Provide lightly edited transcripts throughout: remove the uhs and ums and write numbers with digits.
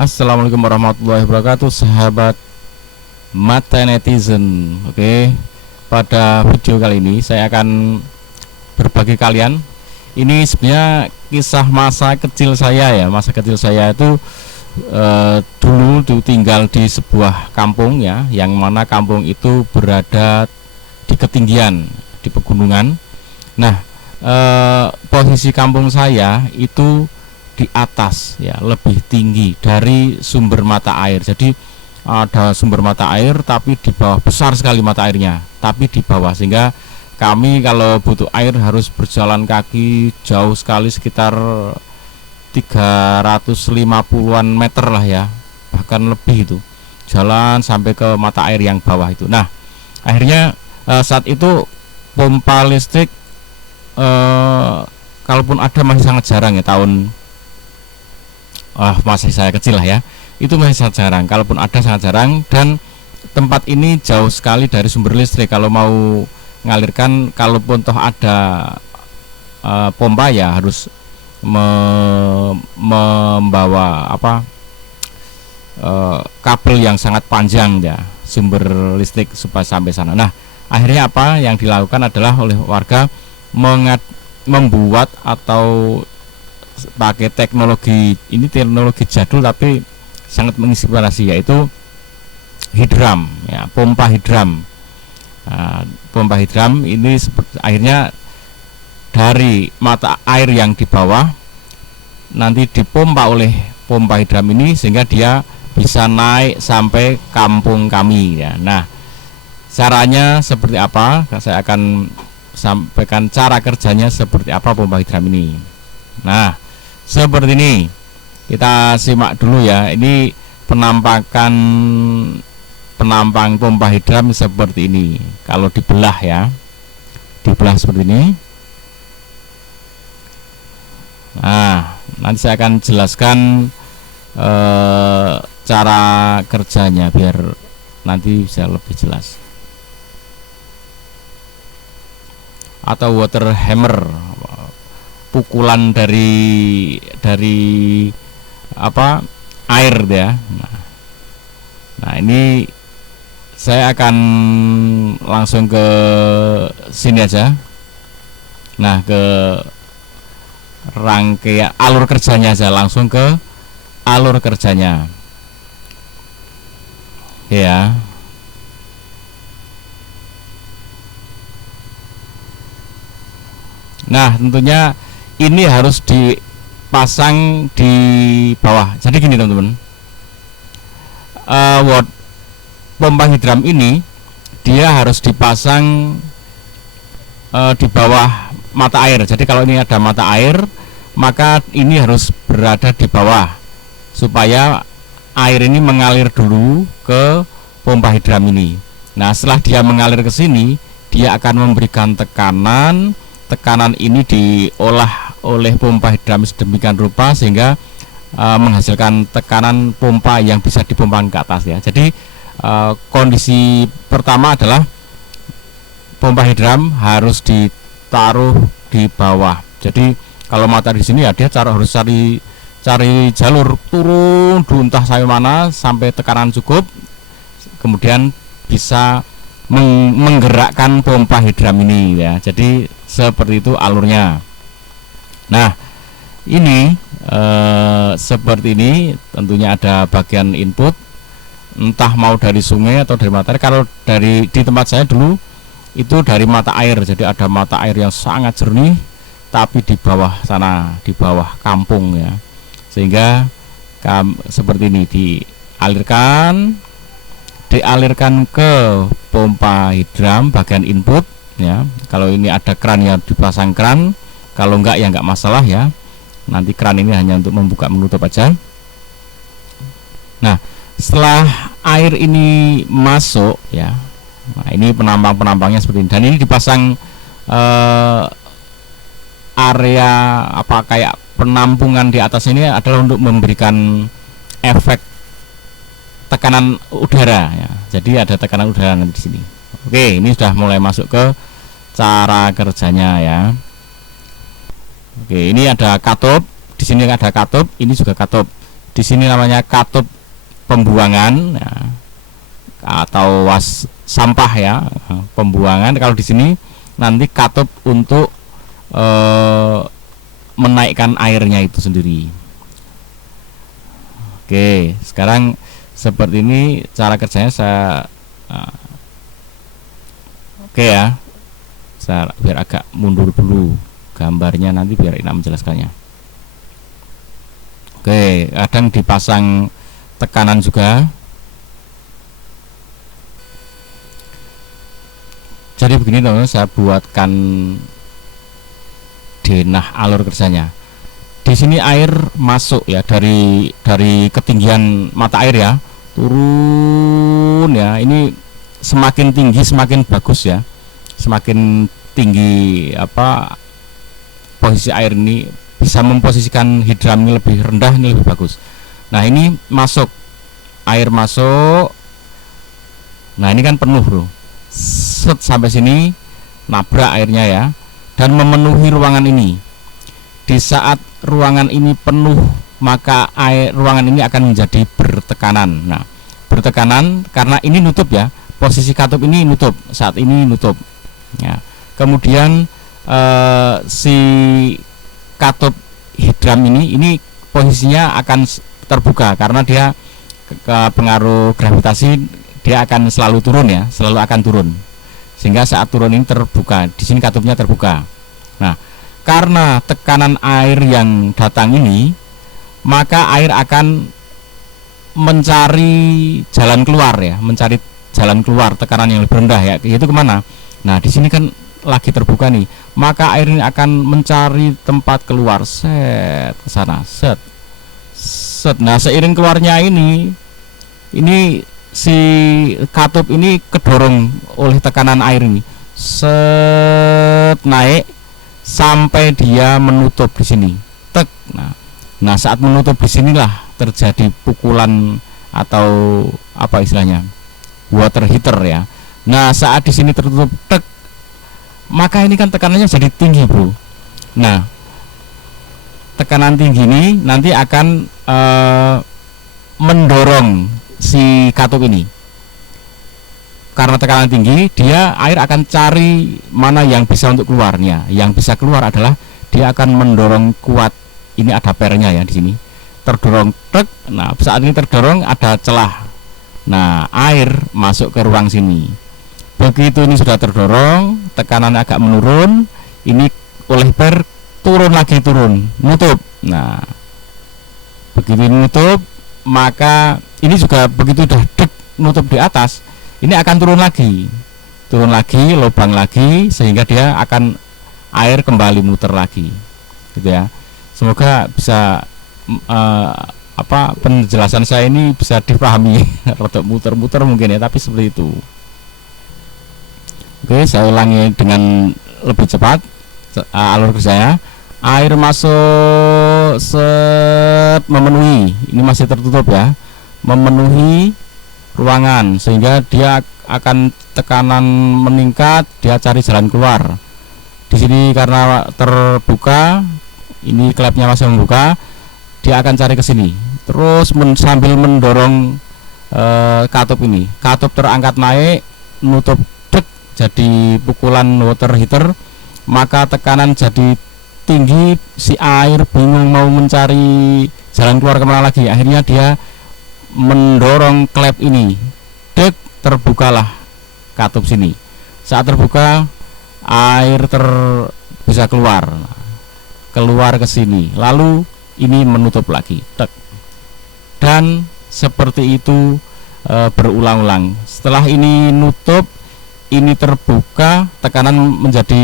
Assalamualaikum warahmatullahi wabarakatuh, sahabat mata netizen. Oke, pada video kali ini saya akan berbagi kalian. Ini sebenarnya kisah masa kecil saya ya. Masa kecil saya itu dulu tinggal di sebuah kampung ya, yang mana kampung itu berada di ketinggian, di pegunungan. Nah, posisi kampung saya itu di atas ya, lebih tinggi dari sumber mata air. Jadi ada sumber mata air tapi di bawah, besar sekali mata airnya tapi di bawah, sehingga kami kalau butuh air harus berjalan kaki jauh sekali, sekitar 350-an meter lah ya, bahkan lebih itu, jalan sampai ke mata air yang bawah itu. Nah, akhirnya saat itu pompa listrik kalaupun ada masih sangat jarang ya, tahun masih saya kecil lah ya, itu masih sangat jarang, kalaupun ada sangat jarang. Dan tempat ini jauh sekali dari sumber listrik. Kalau mau ngalirkan, kalaupun toh ada pompa ya harus membawa kabel yang sangat panjang ya, sumber listrik supaya sampai sana. Nah, akhirnya apa yang dilakukan adalah oleh warga membuat atau pakai teknologi jadul tapi sangat menginspirasi, yaitu hidram ya, pompa hidram. Pompa hidram ini akhirnya dari mata air yang di bawah nanti dipompa oleh pompa hidram ini, sehingga dia bisa naik sampai kampung kami ya. Nah, caranya seperti apa? Saya akan sampaikan cara kerjanya seperti apa pompa hidram ini. Nah, seperti ini, kita simak dulu ya. Ini penampang pompa hidram seperti ini. Kalau dibelah ya, dibelah seperti ini. Nah, nanti saya akan jelaskan cara kerjanya biar nanti bisa lebih jelas. Atau water hammer, pukulan dari air ya. Nah, ini saya akan langsung ke sini aja. Nah, ke rangkaian alur kerjanya aja, langsung ke alur kerjanya ya. Nah, tentunya ini harus dipasang di bawah. Jadi gini teman-teman, pompa hidram ini dia harus dipasang di bawah mata air. Jadi kalau ini ada mata air, maka ini harus berada di bawah supaya air ini mengalir dulu ke pompa hidram ini. Nah, setelah dia mengalir ke sini, dia akan memberikan tekanan. Tekanan ini diolah oleh pompa hidram sedemikian rupa sehingga menghasilkan tekanan pompa yang bisa dipompakan ke atas ya. Jadi kondisi pertama adalah pompa hidram harus ditaruh di bawah. Jadi kalau mata di sini ya, dia harus cari jalur turun dulu, entah sampai mana, sampai tekanan cukup, kemudian bisa menggerakkan pompa hidram ini ya. Jadi seperti itu alurnya. Nah, ini seperti ini, tentunya ada bagian input, entah mau dari sungai atau dari mata air. Kalau di tempat saya dulu itu dari mata air, jadi ada mata air yang sangat jernih tapi di bawah sana, di bawah kampung ya, sehingga seperti ini dialirkan ke pompa hidram bagian input ya. Kalau ini ada kran ya dipasang kran, kalau enggak ya enggak masalah ya, nanti kran ini hanya untuk membuka menutup aja. Nah, setelah air ini masuk ya, nah ini penampangnya seperti ini, dan ini dipasang area kayak penampungan di atas ini adalah untuk memberikan efek tekanan udara ya. Jadi ada tekanan udara di sini. Oke, ini sudah mulai masuk ke cara kerjanya ya. Oke, ini ada katup, di sini ada katup, ini juga katup. Di sini namanya katup pembuangan ya, atau sampah ya, pembuangan. Kalau di sini nanti katup untuk menaikkan airnya itu sendiri. Oke, sekarang seperti ini cara kerjanya saya oke ya. Saya biar agak mundur dulu gambarnya nanti biar enak menjelaskannya. Oke, kadang dipasang tekanan juga. Jadi begini teman-teman, saya buatkan denah alur kerjanya. Di sini air masuk ya dari ketinggian mata air ya, turun ya. Ini semakin tinggi semakin bagus ya. Semakin tinggi posisi air ini bisa memposisikan hidram ini lebih rendah, ini lebih bagus. Nah, ini masuk, air masuk. Nah, ini kan penuh bro, set sampai sini nabrak airnya ya, dan memenuhi ruangan ini. Di saat ruangan ini penuh, maka ruangan ini akan menjadi bertekanan. Nah, bertekanan karena ini nutup ya, posisi katup ini nutup, saat ini nutup ya. Kemudian si katup hidram ini posisinya akan terbuka karena dia ke pengaruh gravitasi, dia akan selalu turun ya, selalu akan turun, sehingga saat turun ini terbuka. Di sini katupnya terbuka. Nah, karena tekanan air yang datang ini, maka air akan mencari jalan keluar ya, mencari jalan keluar tekanan yang lebih rendah ya, yaitu kemana? Nah, di sini kan lagi terbuka nih, maka air ini akan mencari tempat keluar, set ke sana, set. Nah, seiring keluarnya ini si katup ini kedorong oleh tekanan air ini, set, naik sampai dia menutup di sini, tek. Nah, saat menutup di sinilah terjadi pukulan atau apa istilahnya, water heater ya. Nah, saat di sini tertutup, tek, maka ini kan tekanannya jadi tinggi bro. Nah, tekanan tinggi ini nanti akan mendorong si katup ini. Karena tekanan tinggi, air akan cari mana yang bisa untuk keluarnya. Yang bisa keluar adalah dia akan mendorong kuat. Ini ada pernya ya di sini. Terdorong, tek. Nah, saat ini terdorong ada celah. Nah, air masuk ke ruang sini. Begitu ini sudah terdorong, tekanan agak menurun, ini oleh per turun lagi, nutup. Nah, begitu nutup, maka ini juga begitu udah nutup di atas, ini akan turun lagi, lubang lagi, sehingga dia akan air kembali muter lagi, gitu ya. Semoga bisa penjelasan saya ini bisa dipahami. Rada muter-muter mungkin ya, tapi seperti itu. Oke, saya ulangi dengan lebih cepat alur kerjanya. Air masuk, set, memenuhi, ini masih tertutup ya, memenuhi ruangan, sehingga dia akan tekanan meningkat, dia cari jalan keluar. Di sini karena terbuka, ini klepnya masih membuka, dia akan cari ke sini, terus sambil mendorong katup ini. Katup terangkat naik, nutup, dek, jadi pukulan water heater, maka tekanan jadi tinggi, si air bingung mau mencari jalan keluar kemana lagi. Akhirnya dia mendorong klep ini, dek, terbukalah katup sini. Saat terbuka, air bisa keluar ke sini, lalu ini menutup lagi, dek. Dan seperti itu berulang-ulang. Setelah ini nutup, ini terbuka, tekanan menjadi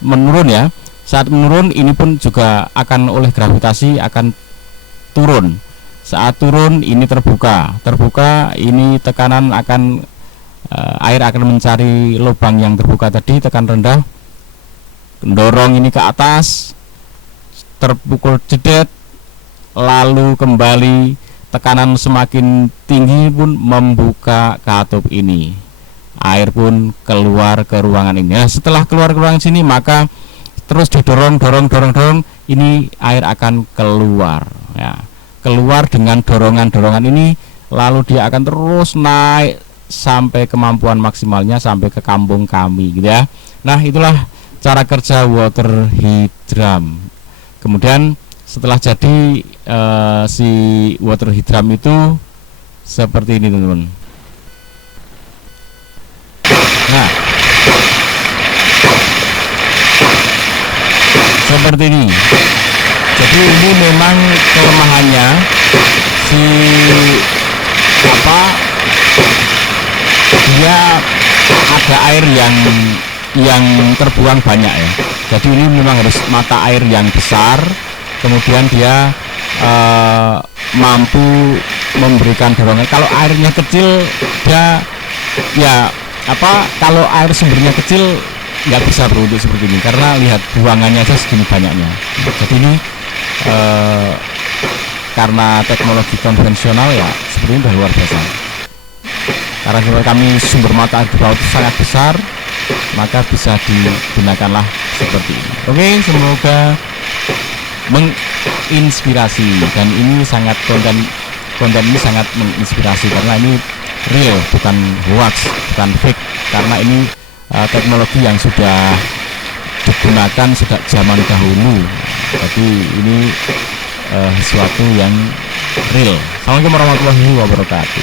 menurun ya. Saat menurun, ini pun juga akan oleh gravitasi akan turun. Saat turun, ini terbuka, ini tekanan akan air akan mencari lubang yang terbuka tadi, tekan rendah, dorong ini ke atas, terpukul jedet, lalu kembali tekanan semakin tinggi pun membuka katup ini, air pun keluar ke ruangan ini. Nah, setelah keluar ke ruangan sini, maka terus didorong, ini air akan keluar. Ya, keluar dengan dorongan-dorongan ini, lalu dia akan terus naik sampai kemampuan maksimalnya, sampai ke kampung kami gitu ya. Nah, itulah cara kerja water heat drum. Kemudian setelah jadi si water heat drum itu seperti ini teman-teman. Nah, seperti ini. Jadi ini memang kelemahannya, si dia ada air yang terbuang banyak ya. Jadi ini memang harus mata air yang besar, kemudian dia mampu memberikan dorongan. Kalau airnya kecil, dia kalau air sumbernya kecil nggak bisa beruntuk seperti ini, karena lihat buangannya aja segini banyaknya. Jadi ini karena teknologi konvensional ya seperti ini udah luar biasa. Karena kami sumber mata air di bawah itu sangat besar, maka bisa digunakanlah seperti ini. Oke, semoga menginspirasi, dan ini sangat konten ini sangat menginspirasi karena ini real, bukan hoax, bukan fake, karena ini teknologi yang sudah digunakan sejak zaman dahulu. Jadi ini sesuatu yang real. Assalamualaikum warahmatullahi wabarakatuh.